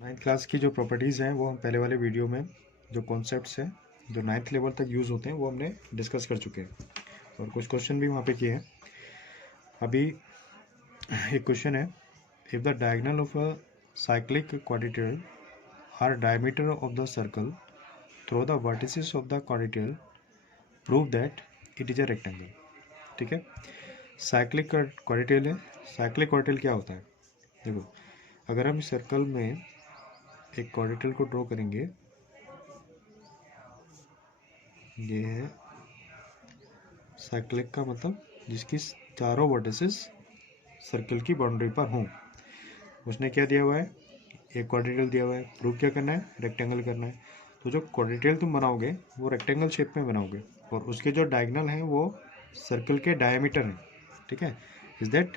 Ninth class की जो properties हैं वो हम पहले वाले वीडियो में जो कॉन्सेप्ट्स हैं जो नाइन्थ लेवल तक यूज़ होते हैं वो हमने डिस्कस कर चुके हैं और कुछ क्वेश्चन भी वहाँ पे किए हैं। अभी एक क्वेश्चन है, if the diagonal of a cyclic quadrilateral are diameter of the circle through the vertices of the quadrilateral prove that it is a rectangle. ठीक है, साइक्लिक क्वाड्रेटिल है। साइक्लिक क्वाड्रेटिल क्या होता है? देखो, अगर हम इस सर्कल में एक क्वाड्रेटिल को ड्रॉ करेंगे, ये है साइक्लिक का मतलब जिसकी चारों वर्टिसेस सर्कल की बाउंड्री पर हों। उसने क्या दिया हुआ है? एक क्वाड्रेटिल दिया हुआ है। प्रूव क्या करना है? रेक्टेंगल करना है। तो जो क्वाड्रेटिल तुम बनाओगे वो रेक्टेंगल शेप में बनाओगे और उसके जो डायगोनल हैं वो सर्कल के डायमीटर हैं। ठीक है, is that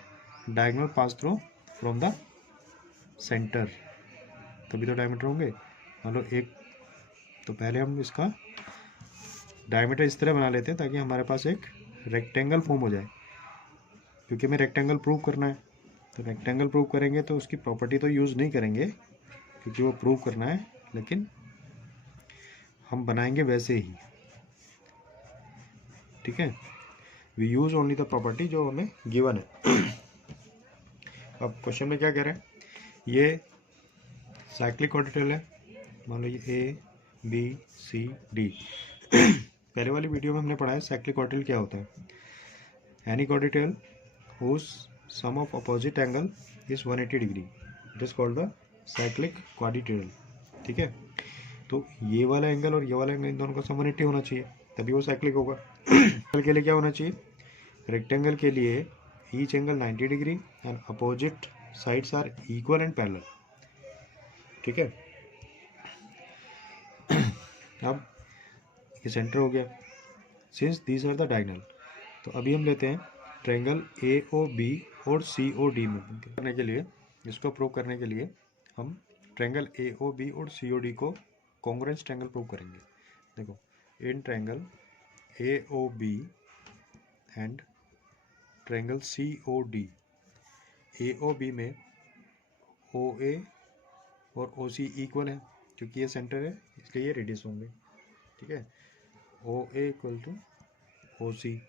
diagonal pass through from the centre, तभी तो डायमीटर होंगे। मान लो एक, तो पहले हम इसका डायमीटर इस तरह बना लेते हैं ताकि हमारे पास एक रेक्टेंगल फॉर्म हो जाए, क्योंकि हमें रेक्टेंगल प्रूव करना है। तो रेक्टेंगल प्रूव करेंगे तो उसकी प्रॉपर्टी तो यूज़ नहीं करेंगे क्योंकि वो प्रूव करना है, लेकिन हम बनाएंगे वैसे ही। ठीक है, we use only the property जो हमें गिवन है। अब क्वेश्चन में क्या कह रहे हैं? ये साइक्लिक क्वाड्रेटिल है, मान लो ये ए बी सी डी। पहले वाली वीडियो में हमने पढ़ा है साइक्लिक क्वाड्रेटिल क्या होता है। Any quadrilateral whose sum of opposite angle is 180 degree, it is called the cyclic quadrilateral. ठीक है, तो ये वाला एंगल और ये वाला एंगल इन दोनों का सम 180 होना चाहिए, तभी वो साइक्लिक होगा। रेक्टेंगल के लिए क्या होना चाहिए? रेक्टेंगल के लिए each angle 90 degree and opposite sides are equal and parallel. ठीक है, अब ये सेंटर हो गया। Since these are the diagonal, तो अभी हम लेते हैं ट्रायंगल ए ओ बी और सी ओ डी में करने के लिए, इसको प्रूव करने के लिए हम ट्रायंगल ए ओ बी और सी ओ डी को कॉन्ग्रुएंस ट्रायंगल प्रूव करेंगे। देखो, in triangle A O B and triangle C O D, A O B में ओ ए और ओ सी इक्वल है, क्योंकि ये सेंटर है इसलिए ये रेडियस होंगे। ठीक है, O A equal to O C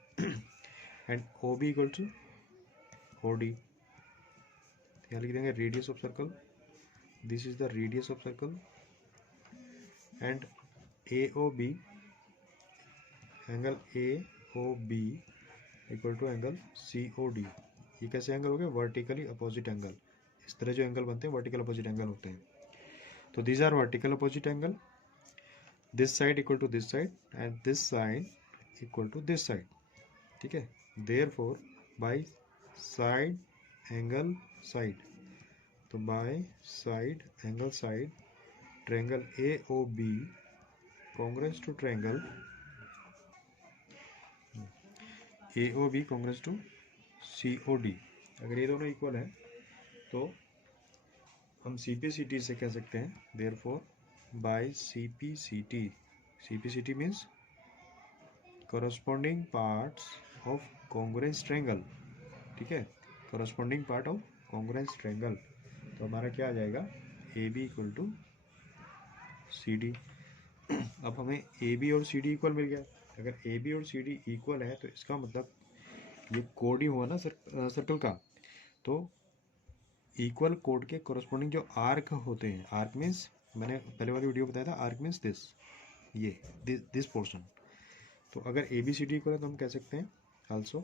and O B equal to O D. यहाँ लिख देंगे radius of circle, this is the radius of circle and A O B, angle A O B equal to angle C O D. ये कैसे angle हो गए? Vertically opposite angle. इस तरह जो एंगल बनते हैं वर्टिकल अपोजिट एंगल होते हैं। तो these are vertical opposite angle, this side equal to this side and this side equal to this side. ठीक है, therefore by side angle side, तो by side angle side triangle A O B congruence to triangle A O B congruence to C O D. अगर ये दोनों equal है तो हम सी P C T से कह सकते हैं therefore by C P C T, C P C T means corresponding parts of congruence triangle। ठीक है, corresponding part of congruence triangle, तो हमारा क्या आ जाएगा? A B equal to C D. अब हमें ए बी और सी डी इक्वल मिल गया। अगर ए बी और सी डी इक्वल है तो इसका मतलब ये कोड ही हुआ ना सर्कल का। तो इक्वल कोड के कोरस्पॉन्डिंग जो आर्क होते हैं, आर्क मीन्स मैंने पहले वाली वीडियो बताया था, आर्क मीन्स दिस, ये दिस पोर्शन। तो अगर A B C D equal है तो हम कह सकते हैं also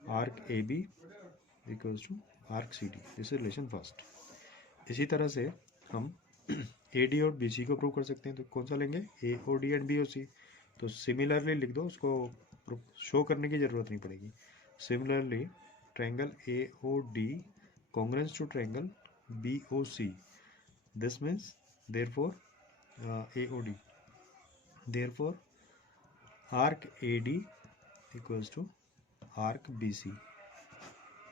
arc A B equals to arc C D, this is relation first. इसी तरह से हम ए डी और बी सी को प्रूव कर सकते हैं। तो कौन सा लेंगे? A O D and B O C. तो सिमिलरली लिख दो, उसको शो करने की ज़रूरत नहीं पड़ेगी। Similarly triangle A O D congruence to triangle BOC, this means therefore AOD, therefore arc AD equals to arc BC।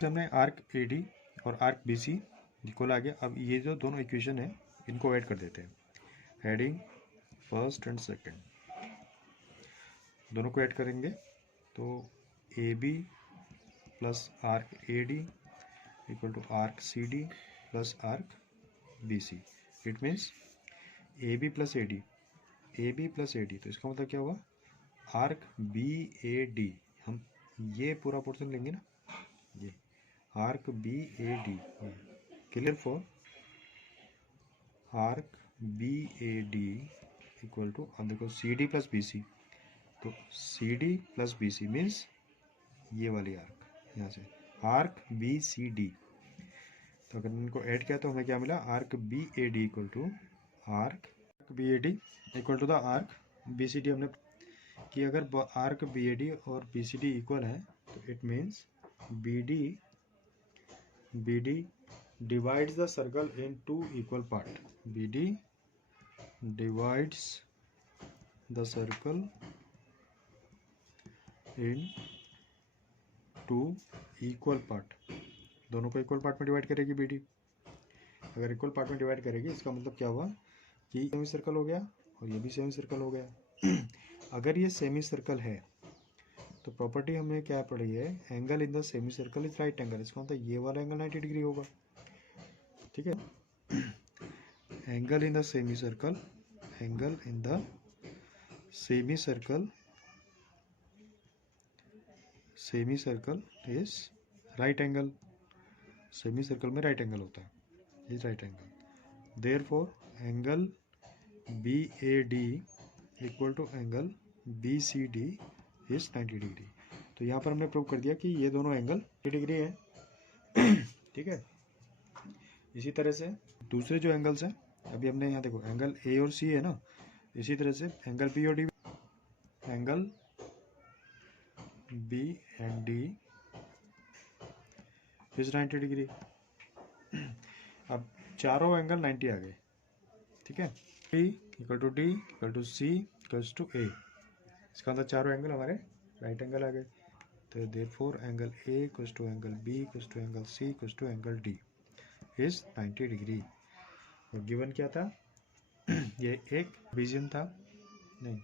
हमने आर्क AD और आर्क BC इक्वल आ गया। अब ये जो दोनों इक्वेशन है इनको ऐड कर देते हैं, हेडिंग फर्स्ट एंड सेकंड दोनों को ऐड करेंगे तो AB plus arc AD equal to arc CD plus arc BC. It means AB plus AD, AB plus AD, तो इसका मतलब क्या हुआ, आर्क BAD, हम ये पूरा पोर्शन लेंगे ना, ये arc BAD, clear for arc BAD equal to, अब देखो CD प्लस BC, तो CD प्लस BC मीन्स ये वाली आर्क, यहाँ से आर्क BCD, तो अगर इनको ऐड किया तो हमें क्या मिला, arc BAD equal to arc BAD equal to the arc BCD। हमने कि अगर आर्क BAD और BCD इक्वल है तो it means BD divides the circle in two equal part. BD divides the circle in two equal part. दोनों को equal part में divide करेगी BD। अगर इक्वल पार्ट में डिवाइड करेगी इसका मतलब क्या हुआ कि सेमी सर्कल हो गया और ये भी सेमी सर्कल हो गया। अगर ये सेमी सर्कल है तो प्रॉपर्टी हमें क्या पड़ी है, angle in the semi circle is right angle, इसका मतलब ये वाला एंगल 90 डिग्री होगा, ठीक है। Angle in the semi circle, angle in the semi circle, semi circle is right angle, semi circle में राइट एंगल होता है, is right angle, therefore angle BAD equal to angle BCD is 90 degree. तो यहाँ पर हमने prove कर दिया कि ये दोनों एंगल 90 डिग्री है, ठीक है। इसी तरह से दूसरे जो एंगल्स हैं, अभी हमने यहाँ देखो एंगल A और C है ना, इसी तरह से एंगल B और D, angle B and D is 90 degree. अब चारों एंगल 90 आ गए, ठीक है। B equal to D equal to C equals to A, इसका मतलब चारों एंगल हमारे राइट एंगल आ गए। तो therefore angle A equals to angle B equals to angle C equals to angle D is 90 degree. और गिवन क्या था, ये एक विजन था, नहीं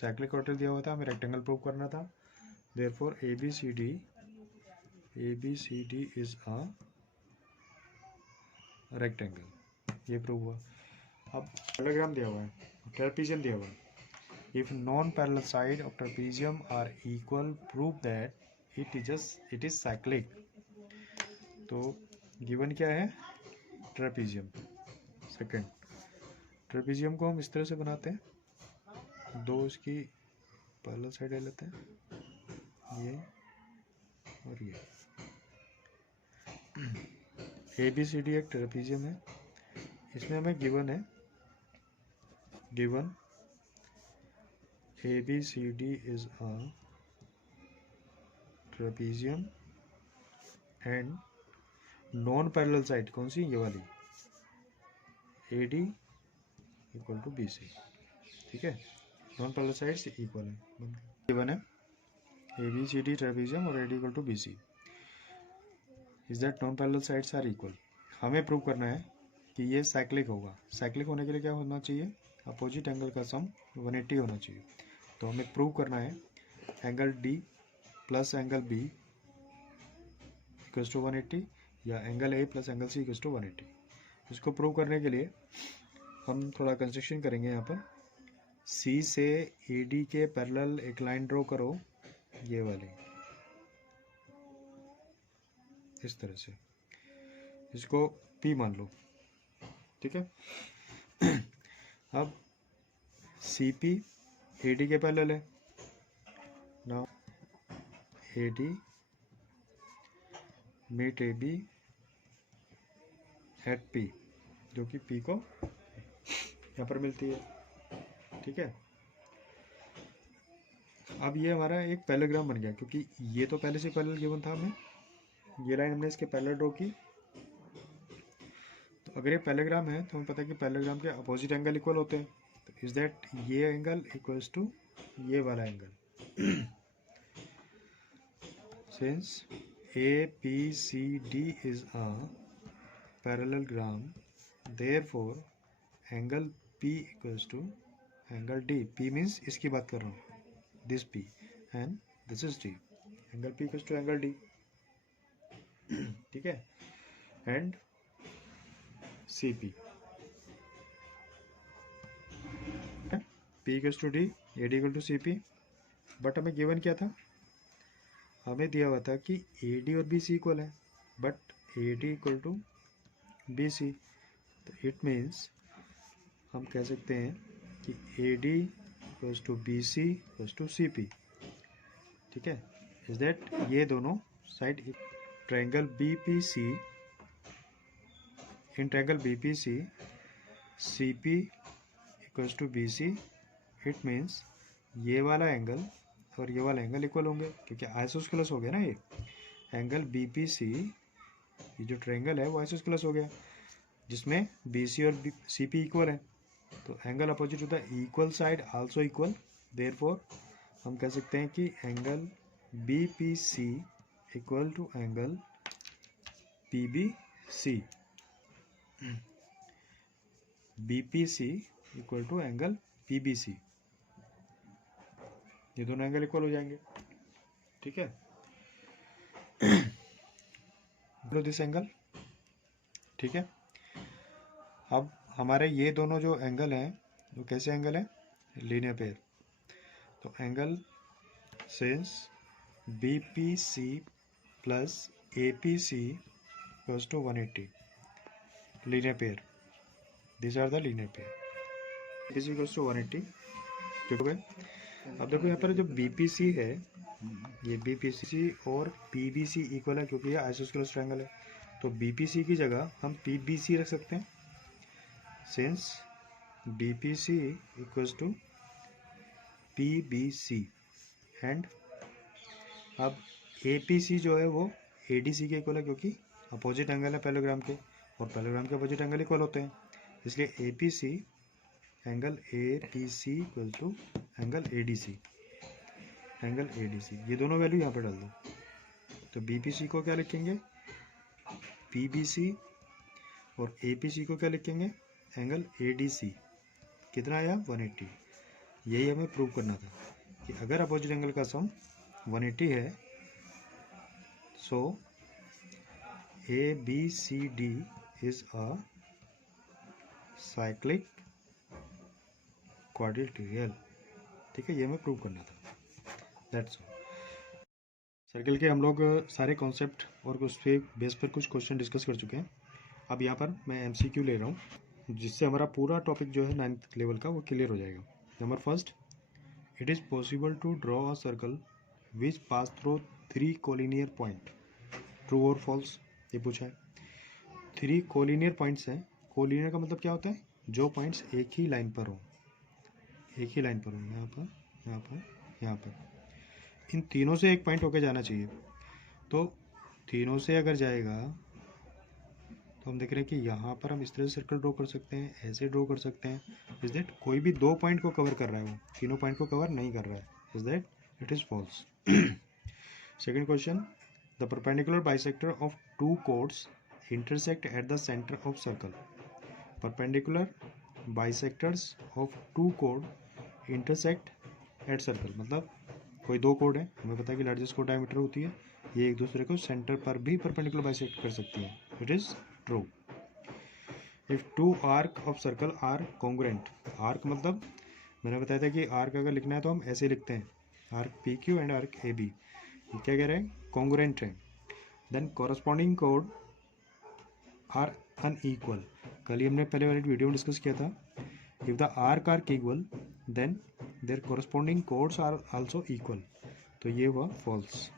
साइक्लिक क्वाड्रिल दिया हुआ था, हमें रेक्टेंगल प्रूव करना था। Therefore ABCD is a rectangle, ये प्रूव हुआ। अब पैरेललोग्राम दिया हुआ है, ट्रेपेजियम दिया हुआ है। If non parallel side of trapezium are equal, prove that it is cyclic. तो गिवन क्या है, ट्रेपेजियम। सेकंड, ट्रेपेजियम को हम इस तरह से बनाते हैं, दो इसकी पैरेलल साइड ले लेते हैं, ये और ये। ABCD एक ट्रेपेजियम है, इसमें हमें गिवन है, given ABCD is a trapezium and non parallel side कौन सी, ये वाली, AD इक्वल टू BC, ठीक है। नॉन पैरेलल साइड से इक्वल है, गिवन है ABCD ट्रेपेजियम और AD equal to BC is that non parallel sides are equal. हमें प्रूव करना है कि ये साइक्लिक होगा। साइक्लिक होने के लिए क्या होना चाहिए, अपोजिट एंगल का सम 180 होना चाहिए। तो हमें प्रूव करना है angle D plus angle B equals to 180 या angle A plus angle C equals to 180। इसको प्रूव करने के लिए हम थोड़ा कंस्ट्रक्शन करेंगे। यहाँ पर C से AD के पैरेलल एक लाइन ड्रॉ करो, ये वाली, इस तरह से, इसको P मान लो, ठीक है। अब CP AD के पैरेलल है, now AD meet AB at P, जो कि P को यहाँ पर मिलती है, ठीक है। अब ये हमारा एक पैरेललोग्राम बन गया, क्योंकि ये तो पहले से पैरेलल गिवन था हमें, ये लाइन हमने इसके पैरेलल ड्रॉ की। तो अगर ये पैरेललोग्राम है तो हमें पता है कि पैरेललोग्राम के अपोजिट एंगल इक्वल होते हैं, तो इज दैट ये एंगल इक्वल्स टू ये वाला angle. Since ABCD is a parallelogram, therefore angle P equals to angle D। P means इसकी बात कर रहा हूँ, this P and this is D, angle P equals to angle D, ठीक है। and C P, P equals to D, A D equal to C P. But हमें given क्या था, हमें दिया हुआ था कि ए डी और बी सी इक्वल है, but A D equal to B C. तो इट मीन्स हम कह सकते हैं कि A D equals to B C equals to C P. ठीक है, इज दैट ये दोनों side triangle B P C, in triangle B P C C P equals to B C. It means ये वाला एंगल और ये वाला angle equal होंगे, क्योंकि आइसोस्केलस हो गया ना। ये एंगल बी पी सी, ये जो ट्रायंगल है वो आइसोस्केलस हो गया, जिसमें बी सी और सी पी इक्वल है। तो angle opposite to the equal side also equal, therefore हम कह सकते हैं कि angle B P C equal to angle P B C, B P C equal to angle P B C. ये दोनों angle equal हो जाएंगे। ठीक है, दिस एंगल। ठीक है, अब हमारे ये दोनों जो एंगल हैं वो कैसे एंगल है, लीनियर पेयर। तो angle since B P C plus A P C equals to 180, linear pair, this are the linear pair. Is equals to 180। ठीक है, अब देखो यहाँ पर जो बी पी सी है, ये बी पी सी और पी बी सी इक्वल है, क्योंकि ये आइसोस्केलस ट्रायंगल है। तो बी पी सी की जगह हम पी बी सी रख सकते हैं, since B P C equals to P B C. And अब ए पी सी जो है वो ए डी सी के इक्वल है, क्योंकि अपोजिट एंगल है पैरेललोग्राम के, और पैरेललोग्राम के अपोजिट एंगल इक्वल होते हैं। इसलिए A P C, angle A P C equal to angle A D C, angle A D C. ये दोनों वैल्यू यहाँ पे डाल दो। तो बी पी सी को क्या लिखेंगे, पी बी सी, और ए पी सी को क्या लिखेंगे, एंगल ए डी सी। कितना आया, 180। यही हमें प्रूव करना था कि अगर अपोजिट एंगल का सम 180 है, so A B C D is a cyclic quadrilateral. ठीक है, ये हमें प्रूव करना था, दैट्स ऑल। सर्कल के हम लोग सारे कॉन्सेप्ट और उस पे बेस पर कुछ क्वेश्चन डिस्कस कर चुके हैं। अब यहाँ पर मैं एमसीक्यू ले रहा हूँ, जिससे हमारा पूरा टॉपिक जो है 9th लेवल का वो क्लियर हो जाएगा। Number first, it is possible to draw a circle which pass through 3 collinear point, true और फॉल्स, ये पूछा है। 3 कोलिनियर पॉइंट्स हैं। कोलिनियर का मतलब क्या होता है, जो पॉइंट्स एक ही लाइन पर हो, एक ही लाइन पर हो, यहाँ पर, यहाँ पर, यहाँ पर। इन तीनों से एक पॉइंट होके जाना चाहिए। तो तीनों से अगर जाएगा तो हम देख रहे हैं कि यहाँ पर हम इस तरह से सर्कल ड्रॉ कर सकते हैं, ऐसे ड्रॉ कर सकते हैं। इज दैट कोई भी 2 पॉइंट को कवर कर रहा है, वो तीनों पॉइंट को कवर नहीं कर रहा है, is that it is false. Second question, the perpendicular bisector of 2 chords intersect at the center of circle. Perpendicular bisectors of 2 chord intersect at circle, मतलब कोई 2 कोड है, हमें पता है कि लार्जेस्ट कोड डायमीटर होती है, ये एक दूसरे को सेंटर पर भी परपेंडिकुलर बाइसेक्ट कर सकती है, it is true. If 2 arc of circle are congruent, arc मतलब मैंने बताया था कि आर्क अगर लिखना है तो हम ऐसे लिखते हैं, arc P Q and arc A B, ये क्या कह रहे हैं, कॉन्ग्रुएंट है। देन कॉरस्पॉन्डिंग कोड आर अनइक्वल, कल ही हमने पहले वाली वीडियो में डिस्कस किया था, if the arc are equal then there corresponding codes are also equal, तो ये हुआ false.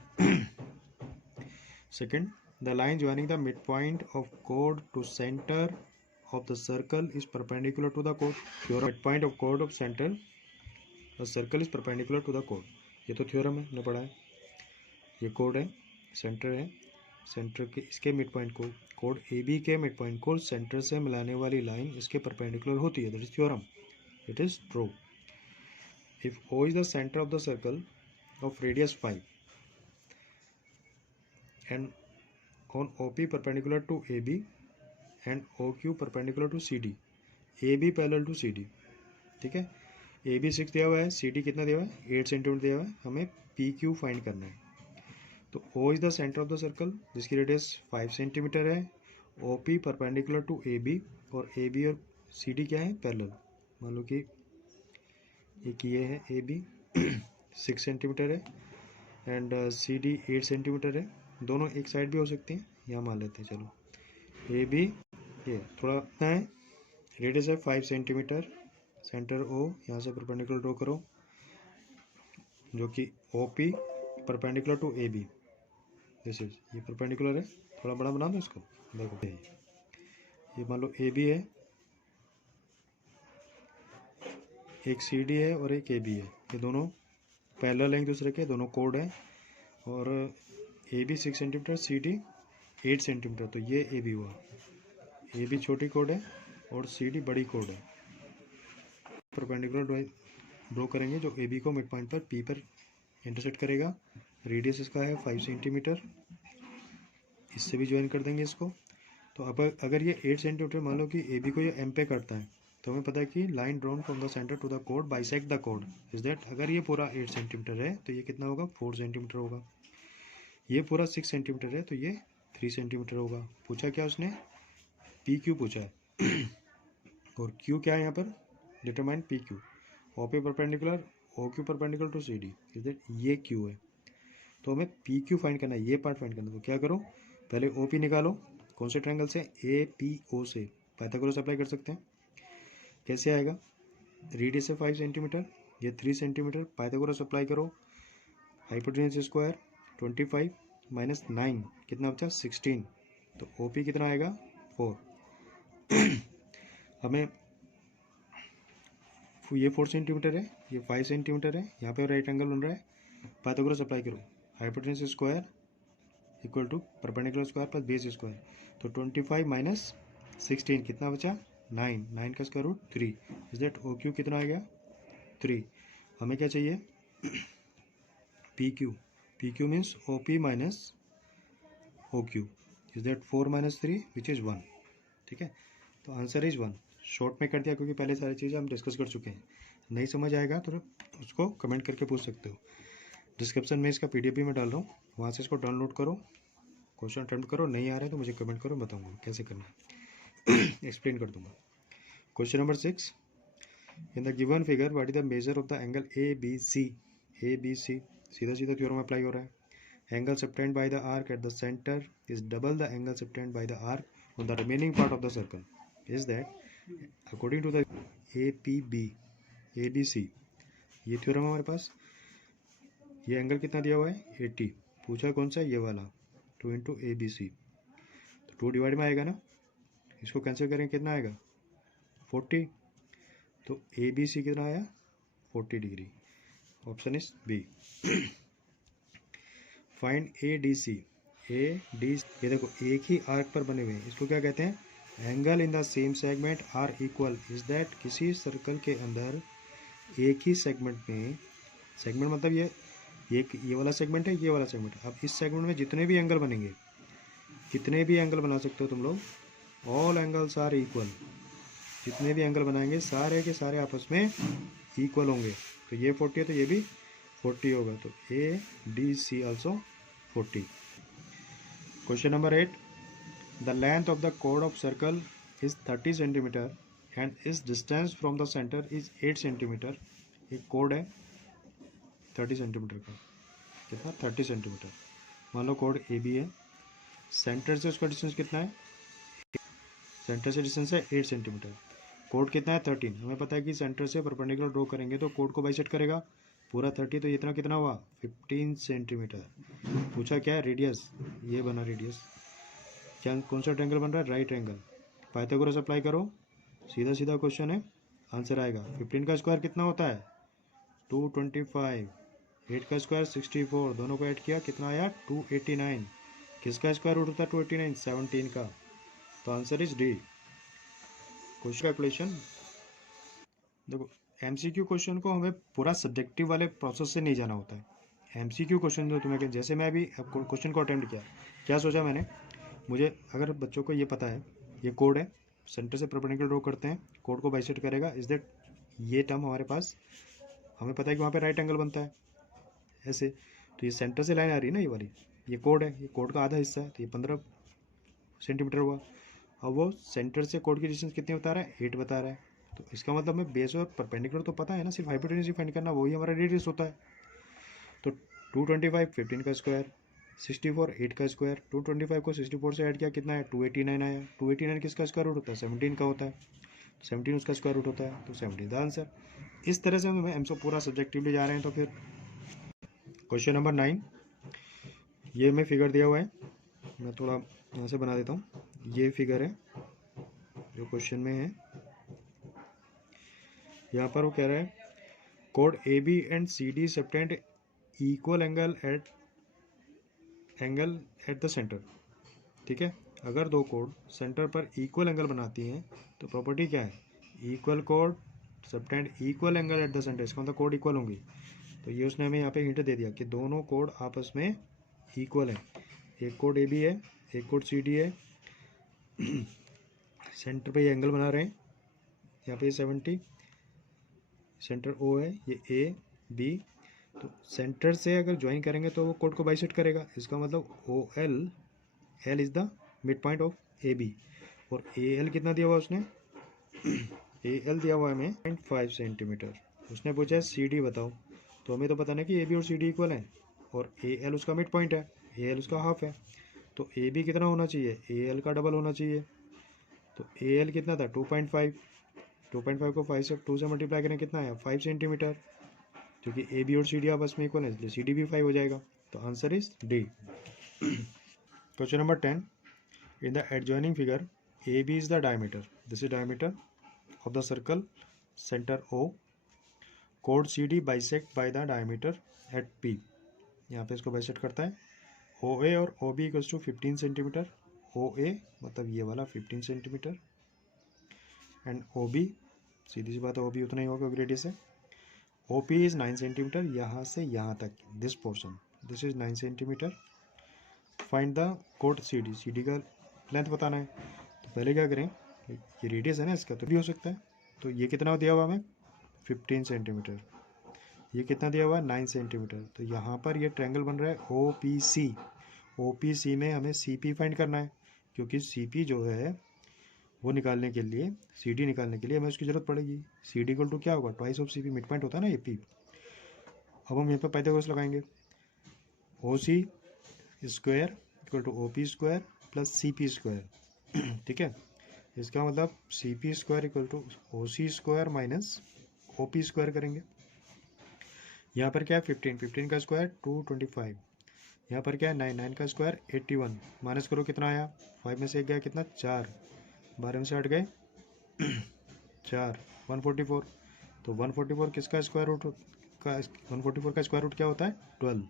Second, the line joining the mid point of code to centre of the circle is perpendicular to the code. Theorem, mid point of code of centre the circle is perpendicular to the code, ये तो theorem है, हमने पढ़ा है। ये code है, centre है, centre के इसके मिड पॉइंट को, कोड ए बी के मिड पॉइंट को सेंटर से मिलाने वाली लाइन इसके परपेंडिकुलर होती है, that is theorem, it is true. If O is the centre of the circle of radius 5 and on OP perpendicular to AB and OQ perpendicular to CD, AB parallel to CD, ठीक है। AB 6 दिया हुआ है, CD कितना दिया हुआ है, 8 centimetre दिया हुआ है, हमें PQ फाइंड करना है। तो O is the centre of the circle जिसकी रेडियस 5 सेंटीमीटर है, OP परपेंडिकुलर टू AB और ए बी और सी डी क्या है, पैरेलल। मान लो कि एक ये है ए बी 6 सेंटीमीटर है एंड सी डी 8 सेंटीमीटर है, दोनों एक साइड भी हो सकती हैं, यहाँ मान लेते हैं। चलो ए बी ये थोड़ा है, रेडियस है 5 सेंटीमीटर, सेंटर ओ, यहाँ से परपेंडिकुलर ड्रॉ करो जो कि O P perpendicular to A B, this is, ये परपेंडिकुलर है, थोड़ा बड़ा बना दो इसको। देखो ये मान लो ए बी है, एक सी डी है और एक ए बी है, ये दोनों पैरेलल हैं एक दूसरे के, दोनों कोड है। और A B 6 centimetre, C D 8 centimetre, तो ये ए बी हुआ। ए बी छोटी कोड है और सी डी बड़ी कोड है। परपेंडिकुलर ड्रॉ करेंगे जो ए बी को मिड पॉइंट पर पी पर इंटरसेक्ट करेगा। रेडियस इसका है 5 सेंटीमीटर, इससे भी ज्वाइन कर देंगे इसको। तो अब अगर ये 8 सेंटीमीटर, मान लो कि ए बी को ये एम पे करता है, तो हमें पता है कि line drawn from the centre to the code bisect the code is that, अगर ये पूरा 8 सेंटीमीटर है तो ये कितना होगा, 4 सेंटीमीटर होगा। ये पूरा 6 सेंटीमीटर है तो ये 3 सेंटीमीटर होगा। पूछा क्या उसने, पी क्यू पूछा है और क्यू क्या है यहाँ पर, डिटरमाइन पी क्यू। ओ पे perpendicular, O Q perpendicular to C D is that, ये क्यू है। तो हमें पी क्यू फाइंड करना है, ये पार्ट फाइंड करना है। तो क्या करो, पहले ओ पी निकालो, कौन से ट्रायंगल से, ए पी ओ से, पाइथागोरस अप्लाई कर सकते हैं। कैसे आएगा, रेडियस है 5 सेंटीमीटर, ये 3 सेंटीमीटर, पाइथागोरस अप्लाई करो, हाइपोटेन्यूज स्क्वायर 25 माइनस 9 कितना बचा, 16, तो ओ पी कितना आएगा, 4। हमें ये 4 सेंटीमीटर है, ये 5 सेंटीमीटर है, यहाँ पे राइट एंगल बन रहा है, पाइथागोरस अप्लाई करो, hypotenuse square equal to perpendicular square plus base square, तो 25 माइनस 16 कितना बचा, 9, 9 का square root 3 is that O Q कितना आ गया, 3। हमें क्या चाहिए, P Q, P Q means O P minus O Q is that 4 minus 3 which is 1, ठीक है। तो आंसर इज 1। शॉर्ट में कर दिया क्योंकि पहले सारी चीज़ें हम डिस्कस कर चुके हैं। नहीं समझ आएगा तो उसको कमेंट करके पूछ सकते हो। डिस्क्रिप्शन में इसका पीडीएफ भी मैं डाल रहा हूँ, वहाँ से इसको डाउनलोड करो, क्वेश्चन अटेम्प्ट करो। नहीं आ रहा है तो मुझे कमेंट करो, बताऊँगा कैसे करना है, एक्सप्लेन कर दूँगा। Question number 6, in the given figure what is the measure of the angle A B C. A B C सीधा सीधा थ्योरम अप्लाई हो रहा है। Angle subtended by the arc at the centre is double the angle subtended by the arc on the remaining part of the circle is that according to the A P B A B C. ये theorem हमारे पास, ये angle कितना दिया हुआ है, 80। पूछा कौन सा, ये वाला 2 इंटू ए बी सी, तो 2 डिवाइड में आएगा ना, इसको कैंसिल करेंगे कितना आएगा, 40। तो ए बी सी कितना आया, 40 degree. Option is B. Find A D C. A D, ये देखो एक ही आर्क पर बने हुए हैं, इसको क्या कहते हैं, angle in the same segment are equal is that, किसी सर्कल के अंदर एक ही सेगमेंट में, सेगमेंट मतलब ये वाला सेगमेंट है, ये वाला सेगमेंट है। अब इस सेगमेंट में जितने भी एंगल बनेंगे, कितने भी एंगल बना सकते हो तुम लोग, ऑल एंगल्स आर इक्वल। जितने भी एंगल बनाएंगे सारे के सारे आपस में इक्वल होंगे। तो ये 40 है तो ये भी 40 होगा, तो A D C also 40। Question number 8, the length of the कोड of circle is 30 centimetre and its distance from the centre is 8 centimetre. एक कोड है 30 सेंटीमीटर का, कितना, 30 सेंटीमीटर। मान लो कोड ए बी है, सेंटर से उसका डिस्टेंस कितना है, सेंटर से डिस्टेंस है 8 सेंटीमीटर। कोड कितना है, 13। हमें पता है कि सेंटर से परपेंडिकुलर ड्रॉ करेंगे तो कोड को बाइसेक्ट करेगा, पूरा 30, तो इतना कितना हुआ, 15 सेंटीमीटर। पूछा क्या है, रेडियस, ये बना रेडियस। क्या कौन सा ट्रायंगल बन रहा है, राइट एंगल। पाइथागोरस अप्लाई करो, सीधा सीधा क्वेश्चन है, आंसर आएगा। 15 का स्क्वायर कितना होता है, 225, 8 का स्क्वायर 64, दोनों को ऐड किया कितना आया, 289। किसका स्क्वायर रूट होता है 289, 17 का। तो answer is D. Question calculation देखो, एमसीक्यू क्वेश्चन को हमें पूरा सब्जेक्टिव वाले प्रोसेस से नहीं जाना होता है। एमसीक्यू क्वेश्चन जो तुम्हें, जैसे मैं अभी क्वेश्चन को अटेम्प्ट किया, क्या सोचा मैंने, मुझे अगर बच्चों को ये पता है, ये कोड है, सेंटर से परपेंडिकुलर ड्रॉ करते हैं, कोड को बाइसेक्ट करेगा, इज दैट ये टर्म हमारे पास, हमें पता है कि वहाँ पे राइट एंगल बनता है ऐसे। तो ये सेंटर से लाइन आ रही है ना, ये वाली, ये कोड है, ये कोड का आधा हिस्सा है, तो ये 15 सेंटीमीटर हुआ। अब वो सेंटर से कोड की डिस्टेंस कितनी बता रहा है, 8 बता रहा है। तो इसका मतलब हमें बेस और परपेंडिकुलर तो पता है ना, सिर्फ हाइपोटेन्यूज फाइंड करना, वही हमारा रेडियस होता है। तो 225 15 का स्क्वायर, 64 8 का स्क्वायर, 225 को 64 से ऐड किया कितना है, 289 आया। 289 किसका स्क्वायर रूट होता है, 17 का होता है। 17 उसका स्क्वायर रूट होता है, तो 17 का आंसर। इस तरह से हम सब पूरा सब्जेक्टिवली जा रहे हैं। तो फिर क्वेश्चन नंबर 9, ये में फिगर दिया हुआ है, मैं थोड़ा यहाँ से बना देता हूँ। ये फिगर है जो क्वेश्चन में है। यहाँ पर वो कह रहा है कोड A B and C D subtend equal angle at the centre. ठीक है, अगर दो कोड सेंटर पर इक्वल एंगल बनाती हैं तो प्रॉपर्टी क्या है, इक्वल कोड subtend equal angle at the centre. इसका मतलब कोड इक्वल होंगी। तो ये उसने हमें यहाँ पे हिंट दे दिया कि दोनों कोड आपस में इक्वल है। एक कोड ए बी है, एक कोड सी डी है। सेंटर पे ये एंगल बना रहे हैं, यहाँ पे 70, सेंटर ओ है, ये ए बी। तो सेंटर से अगर ज्वाइन करेंगे तो वो कोड को बाइसेक्ट करेगा। इसका मतलब O L is the mid point of A B. और ए एल कितना दिया हुआ उसने, ए एल दिया हुआ है हमें 0.5 सेंटीमीटर। उसने पूछा है सी डी बताओ, तो हमें तो पता नहीं कि ए बी और सी डी इक्वल है, और ए एल उसका मिड पॉइंट है, ए एल उसका हाफ है। तो ए बी कितना होना चाहिए, ए एल का डबल होना चाहिए। तो ए एल कितना था 2.5, 2.5 को 5 से 2 से मल्टीप्लाई करें कितना है 5 सेंटीमीटर, क्योंकि ए बी और सी डी आपस में इक्वल है, इसलिए सी डी भी 5 हो जाएगा। तो answer is D. Question number 10, in the adjoining figure A B is the diameter, this is diameter of the circle centre O, कोड C D bisect by the diameter at P. यहाँ पे इसको bisect करता है। O A और O B equals to 15 centimetre. O A मतलब ये वाला 15 सेंटीमीटर, एंड ओ बी, सीधी सी बात है, ओ बी उतना ही होगा रेडियस है। ओ पी इज़ 9 सेंटीमीटर, यहाँ से यहाँ तक, this portion, this is 9 centimetre. Find the कोड सी डी, सी डी का लेंथ बताना है। तो पहले क्या करें, ये रेडियस है ना इसका, तो भी हो सकता है। तो ये कितना दिया हुआ हमें 15 सेंटीमीटर, ये कितना दिया हुआ है 9 सेंटीमीटर। तो यहाँ पर ये ट्रायंगल बन रहा है O P C. O P C में हमें सी पी फाइंड करना है, क्योंकि सी पी जो है वो निकालने के लिए, सी डी निकालने के लिए हमें उसकी ज़रूरत पड़ेगी। सी डी इक्वल टू क्या होगा, twice of C P, mid point होता है ना ये पी। अब हम यहाँ पर पाइथागोरस लगाएंगे, O C square equal to O P square plus C P square. ठीक है, इसका मतलब C P square equal to O C square minus O P square करेंगे। यहाँ पर क्या है 15, 15 का स्क्वायर 225, यहाँ पर क्या है 9, 9 का स्क्वायर 81, माइनस करो कितना आया, 5 में से एक गया कितना 4, 12 में से 8 गए 4, 144। तो 144 किसका स्क्वायर रूट का, 144 का स्क्वायर रूट क्या होता है 12।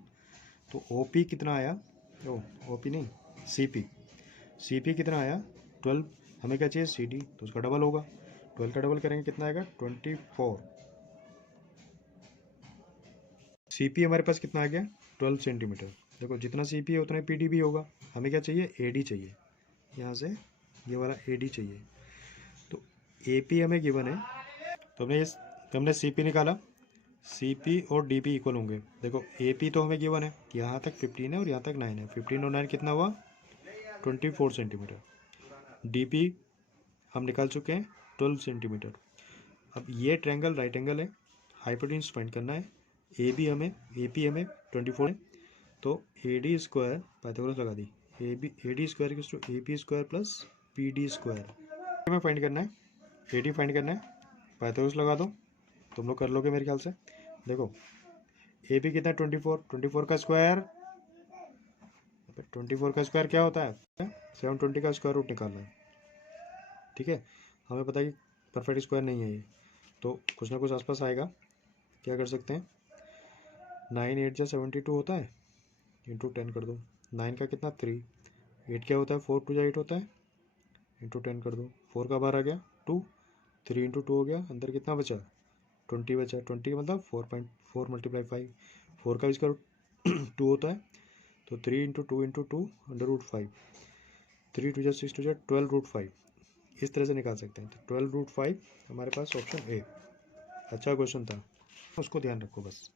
तो ओ पी कितना आया, ओ पी नहीं सी पी कितना आया 12। हमें क्या चाहिए सी डी, तो उसका डबल होगा, 12 का डबल करेंगे कितना आएगा 24। सी पी हमारे पास कितना आ गया 12 सेंटीमीटर। देखो जितना सी पी है उतना पी डी भी होगा। हमें क्या चाहिए ए डी चाहिए, यहाँ से ये वाला ए डी चाहिए। तो ए पी हमें गिवन है, तो हमने सी पी निकाला, सी पी और डी पी इक्वल होंगे। देखो ए पी तो हमें गिवन है, यहाँ तक 15 है और यहाँ तक 9 है, 15 और 9 कितना हुआ 24 सेंटीमीटर। डी पी हम निकाल चुके हैं 12 सेंटीमीटर। अब ये ट्रायंगल राइट एंगल है, हाइपोटेन्यूज फाइंड करना है। ए पी हमें 24 है, तो ए डी स्क्वायर पाइथागोरस लगा दी, A D square equals to A P square plus P D square. में फाइंड करना है, ए डी फाइंड करना है, पाइथागोरस लगा दो, तुम लोग कर लोगे मेरे ख्याल से। देखो ए पी कितना 24, 24 का स्क्वायर, 24 का स्क्वायर क्या होता है 720 का स्क्वायर रूट निकालना है। ठीक है, हमें पता है कि परफेक्ट स्क्वायर नहीं है ये, तो कुछ ना कुछ आसपास आएगा। क्या कर सकते हैं, 9 8 जा 72 होता है, इंटू 10 कर दो। 9 का कितना 3, 8 क्या होता है 4 2 जा 8 होता है, इंटू 10 कर दो। 4 का बाहर आ गया 2, 3 इंटू 2 हो गया, अंदर कितना बचा 20 बचा। 20 का मतलब 4.4 मल्टीप्लाई 5, 4 का इसका 2 होता है, तो 3 इंटू 2 इंटू 2 अंडर रूट 5, 3 2 जा 6 2 जा 12 रूट 5। इस तरह से निकाल सकते हैं। तो 12 रूट 5 हमारे पास ऑप्शन ए। अच्छा क्वेश्चन था, उसको ध्यान रखो बस।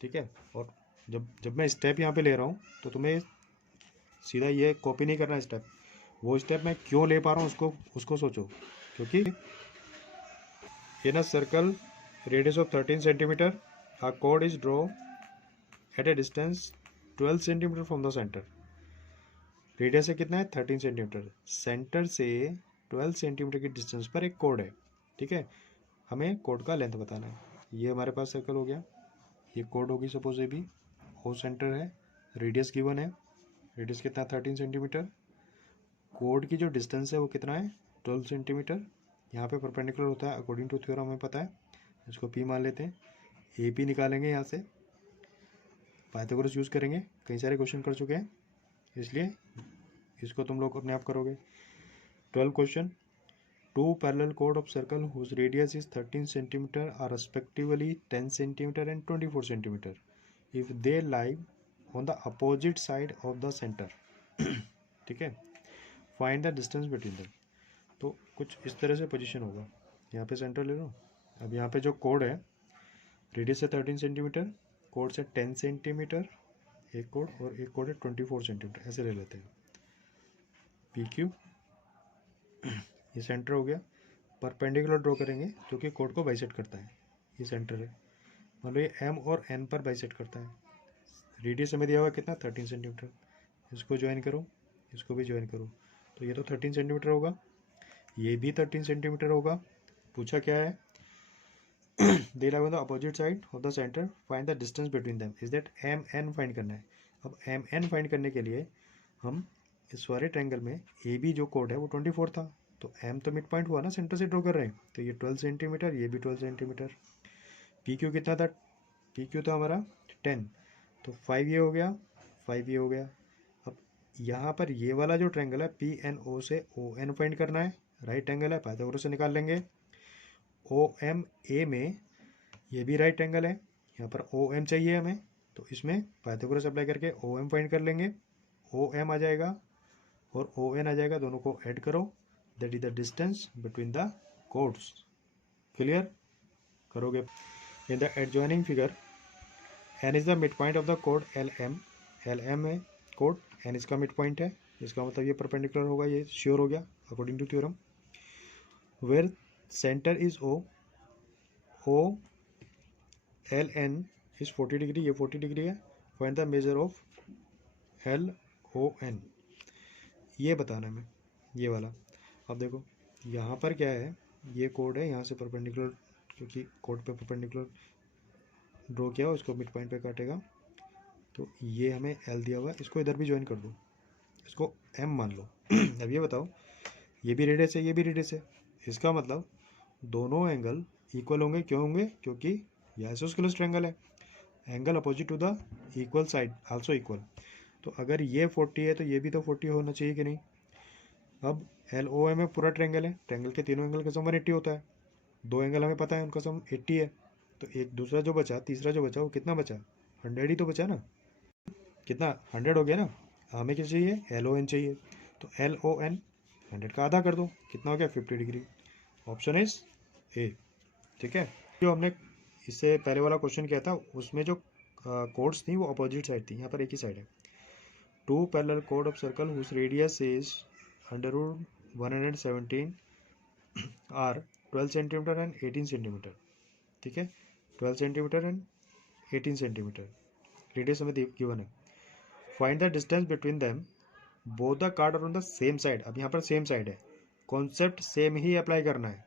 ठीक है, और जब मैं स्टेप यहाँ पे ले रहा हूँ तो तुम्हें सीधा ये कॉपी नहीं करना है स्टेप, वो स्टेप मैं क्यों ले पा रहा हूँ उसको सोचो। क्योंकि in a circle radius of 13 centimetre a कोड is draw at a distance 12 centimetre from the centre. Radius है कितना है 13 सेंटीमीटर, सेंटर से 12 सेंटीमीटर की डिस्टेंस पर एक कोड है। ठीक है, हमें कोड का लेंथ बताना है। ये हमारे पास सर्कल हो गया, ये कोड होगी suppose A B, O centre है, रेडियस गिवन है, रेडियस कितना 13 सेंटीमीटर, कोड की जो डिस्टेंस है वो कितना है 12 सेंटीमीटर। यहाँ पे परपेंडिकुलर होता है अकॉर्डिंग टू थ्योरम हमें पता है, इसको पी मान लेते हैं। ए पी निकालेंगे, यहाँ से पाइथागोरस यूज़ करेंगे, कई सारे क्वेश्चन कर चुके हैं इसलिए इसको तुम लोग अपने आप करोगे। 12 क्वेश्चन, टू पैरेलल कोड of circle whose radius is 13 centimetre are respectively 10 centimetre and 24 centimetre if they lie on the opposite side of the centre. ठीक है, find the distance between them. तो कुछ इस तरह से पोजीशन होगा, यहाँ पे सेंटर ले लो। अब यहाँ पे जो कोड है, रेडियस है 13 सेंटीमीटर, कोड से 10 सेंटीमीटर एक कोड, और एक कोड है 24 सेंटीमीटर, ऐसे ले लेते हैं पी क्यू। ये सेंटर हो गया, परपेंडिकुलर ड्रॉ करेंगे जो कि कोड को बाइसेट करता है। ये सेंटर है, मान लो ये एम और एन पर बाइसेट करता है। रेडियस हमें दिया हुआ कितना 13 सेंटीमीटर, इसको ज्वाइन करो, इसको भी ज्वाइन करो, तो ये तो 13 सेंटीमीटर होगा, ये भी 13 सेंटीमीटर होगा। पूछा क्या है, they lie on the opposite side of the centre, find the distance between them is that M N find करना है। अब एम एन फाइंड करने के लिए हम इस वाले ट्रायंगल में ए बी जो कोड है वो 24 था, तो एम तो मिड पॉइंट हुआ ना, सेंटर से ड्रॉ कर रहे हैं, तो ये 12 सेंटीमीटर, ये भी 12 सेंटीमीटर। पी क्यू कितना था, पी क्यू था हमारा 10, तो 5 ये हो गया, 5 ये हो गया। अब यहाँ पर ये वाला जो ट्रायंगल है पी एन ओ से ओ एन फाइंड करना है, राइट एंगल है, पाइथागोरस से निकाल लेंगे। ओ एम ए में ये भी राइट एंगल है, यहाँ पर ओ एम चाहिए हमें, तो इसमें पाइथागोरस अप्लाई करके ओ एम फाइंड कर लेंगे। ओ एम आ जाएगा और ओ एन आ जाएगा, दोनों को ऐड करो, that is the distance between the chords. Clear करोगे। In the adjoining figure N is the mid point of the कोड एल एम, एल एम है कोड, एन इसका मिड पॉइंट है, इसका मतलब ये परपेंडिकुलर होगा, ये श्योर हो गया according to theorem. Where centre is O, O L N is 40 degree, ये 40 डिग्री है, find the measure of L O N, ये बताना है हमें, ये वाला। अब देखो यहाँ पर क्या है, ये कोड है, यहाँ से परपेंडिकुलर, क्योंकि कोड पे परपेंडिकुलर ड्रॉ किया हो, इसको मिड पॉइंट पे काटेगा, तो ये हमें एल दिया हुआ है, इसको इधर भी ज्वाइन कर दो, इसको एम मान लो। अब ये बताओ, ये भी रेडियस है, ये भी रेडियस है, इसका मतलब दोनों एंगल इक्वल होंगे, क्यों होंगे, क्योंकि ये आइसोस्केलेस ट्रायंगल है, angle opposite to the equal side also equal. तो अगर ये 40 है तो ये भी तो 40 होना चाहिए कि नहीं। अब एल ओ एम में पूरा ट्रायंगल है, ट्रायंगल के तीनों एंगल का सम 180 होता है, दो एंगल हमें पता है उनका सम 80 है, तो एक दूसरा जो बचा, तीसरा जो बचा वो कितना बचा, 100 ही तो बचा ना, कितना 100 हो गया ना। हमें क्या चाहिए, एल ओ एन चाहिए, तो एल ओ एन 100 का आधा कर दो, कितना हो गया 50 डिग्री। Option is a. ठीक है, जो हमने इससे पहले वाला क्वेश्चन किया था उसमें जो कोड्स थी वो अपोजिट साइड थी, यहाँ पर एक ही साइड है। टू पैरेलल कोड of circle whose radius is √117 are 12 centimetre and 18 centimetre. ठीक है, 12 सेंटीमीटर एंड 18 सेंटीमीटर रेडियस हमें गिवन है। Find the distance between them, both the chord are on the same side. अब यहाँ पर सेम साइड है, concept same ही apply करना है।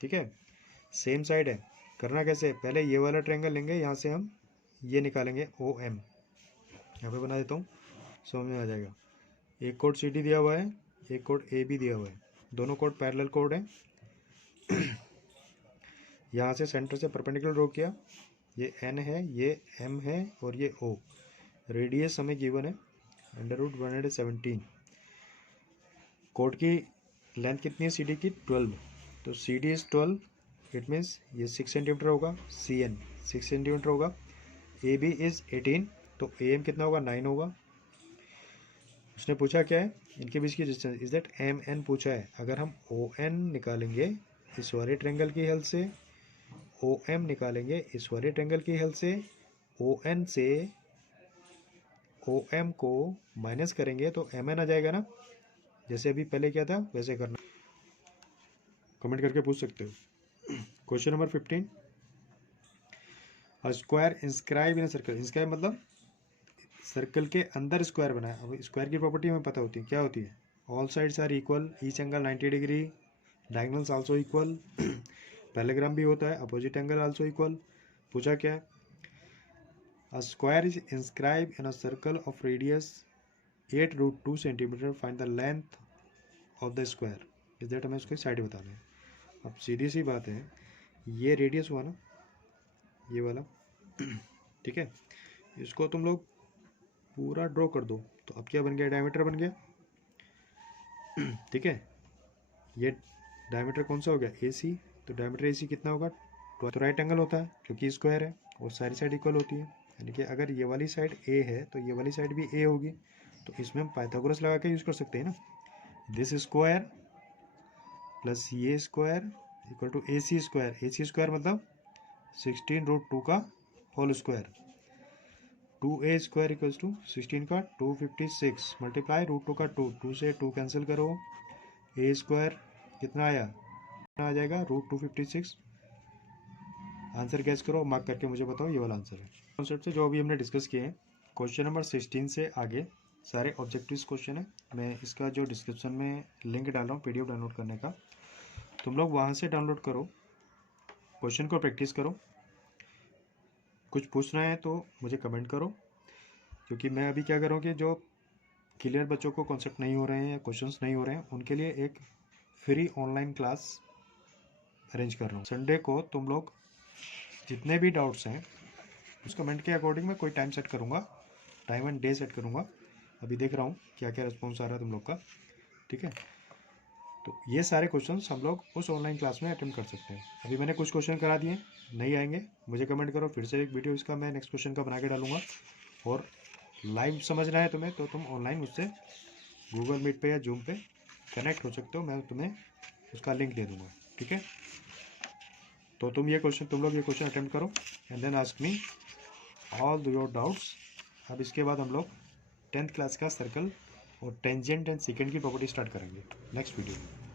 ठीक है, सेम साइड है, करना कैसे, पहले ये वाला ट्रायंगल लेंगे, यहाँ से हम ये निकालेंगे ओ एम, यहाँ पे बना देता हूँ, समझ में आ जाएगा। एक कोड सी डी दिया हुआ है, एक कोड ए बी दिया हुआ है, दोनों कोड पैरेलल कोड है। यहाँ से सेंटर से परपेंडिकुलर ड्रॉ किया, ये एन है, ये एम है और ये ओ, रेडियस हमें गिवन है √117। कोड की लेंथ कितनी है सी डी की 12, तो C D is 12, it means ये 6 सेंटीमीटर होगा, सी एन 6 सेंटीमीटर होगा, ए बी इज़ 18, तो ए एम कितना होगा 9 होगा। उसने पूछा क्या है, इनके बीच की distance is that M N पूछा है। अगर हम ओ एन निकालेंगे इस वाले ट्रायंगल की हेल्प से, ओ एम निकालेंगे इस वाले ट्रायंगल की हेल्प से, ओ एन से ओ एम को माइनस करेंगे तो एम एन आ जाएगा ना, जैसे अभी पहले क्या था वैसे करना, कमेंट करके पूछ सकते हो। Question number 15, a square inscribe in a circle. Inscribe मतलब सर्कल के अंदर स्क्वायर बनाया। अब स्क्वायर की प्रॉपर्टी हमें पता होती है, क्या होती है? All sides are equal, each angle 90 degree, diagonals also equal, parallelogram भी होता है, अपोजिट एंगल आल्सो इक्वल। पूछा क्या है? A square is inscribe in a circle of radius 8√2 centimetre, find the length of the square. इस date हमें उसकी side बता दें। अब सीधी सी बात है, ये रेडियस हुआ ना, ये वाला, ठीक है, इसको तुम लोग पूरा ड्रॉ कर दो तो अब क्या बन गया? डायमीटर बन गया। ठीक है, ये डायमीटर कौन सा हो गया? ए सी। तो डायमीटर ए सी कितना होगा? तो राइट एंगल होता है क्योंकि स्क्वायर है और सारी साइड इक्वल होती है, यानी कि अगर ये वाली साइड ए है तो ये वाली साइड भी ए होगी। तो इसमें हम पाइथागोरस लगा के यूज़ कर सकते हैं ना, दिस स्क्वायर प्लस ये square equal to A C square. A C square मतलब 16√2 का whole square. 2a square equals to 16 का 256 मल्टीप्लाई √2 का 2 से 2 कैंसिल करो, ए स्क्वायर कितना आया? कितना आ जाएगा? √256। आंसर गैस करो, मार्क करके मुझे बताओ, ये वाला आंसर है। कॉन्सेप्ट से जो अभी हमने डिस्कस किए हैं, क्वेश्चन नंबर 16 से आगे सारे ऑब्जेक्टिव्स क्वेश्चन है। मैं इसका जो डिस्क्रिप्शन में लिंक डाल रहा हूँ PDF डाउनलोड करने का, तुम लोग वहाँ से डाउनलोड करो, क्वेश्चन को प्रैक्टिस करो। कुछ पूछना है तो मुझे कमेंट करो, क्योंकि मैं अभी क्या कर रहा हूँ कि जो क्लियर बच्चों को कॉन्सेप्ट नहीं हो रहे हैं या क्वेश्चंस नहीं हो रहे हैं, उनके लिए एक फ्री ऑनलाइन क्लास अरेंज कर रहा हूँ। संडे को तुम लोग जितने भी डाउट्स हैं उस कमेंट के अकॉर्डिंग मैं कोई टाइम सेट करूँगा, टाइम एंड डे सेट करूँगा। अभी देख रहा हूँ क्या क्या रिस्पॉन्स आ रहा है तुम लोग का, ठीक है। तो ये सारे क्वेश्चंस हम लोग उस ऑनलाइन क्लास में अटेम्प्ट कर सकते हैं। अभी मैंने कुछ क्वेश्चन करा दिए, नहीं आएंगे मुझे कमेंट करो, फिर से एक वीडियो इसका मैं नेक्स्ट क्वेश्चन का बना के डालूंगा। और लाइव समझना है तुम्हें तो तुम ऑनलाइन मुझसे गूगल मीट पे या जूम पे कनेक्ट हो सकते हो, मैं तुम्हें उसका लिंक दे दूँगा, ठीक है। तो तुम लोग ये क्वेश्चन अटेम्प्ट करो and then ask me all your doubts. अब इसके बाद हम लोग 10th क्लास का सर्कल और टेंजेंट एंड सेकेंड की प्रॉपर्टी स्टार्ट करेंगे नेक्स्ट वीडियो में।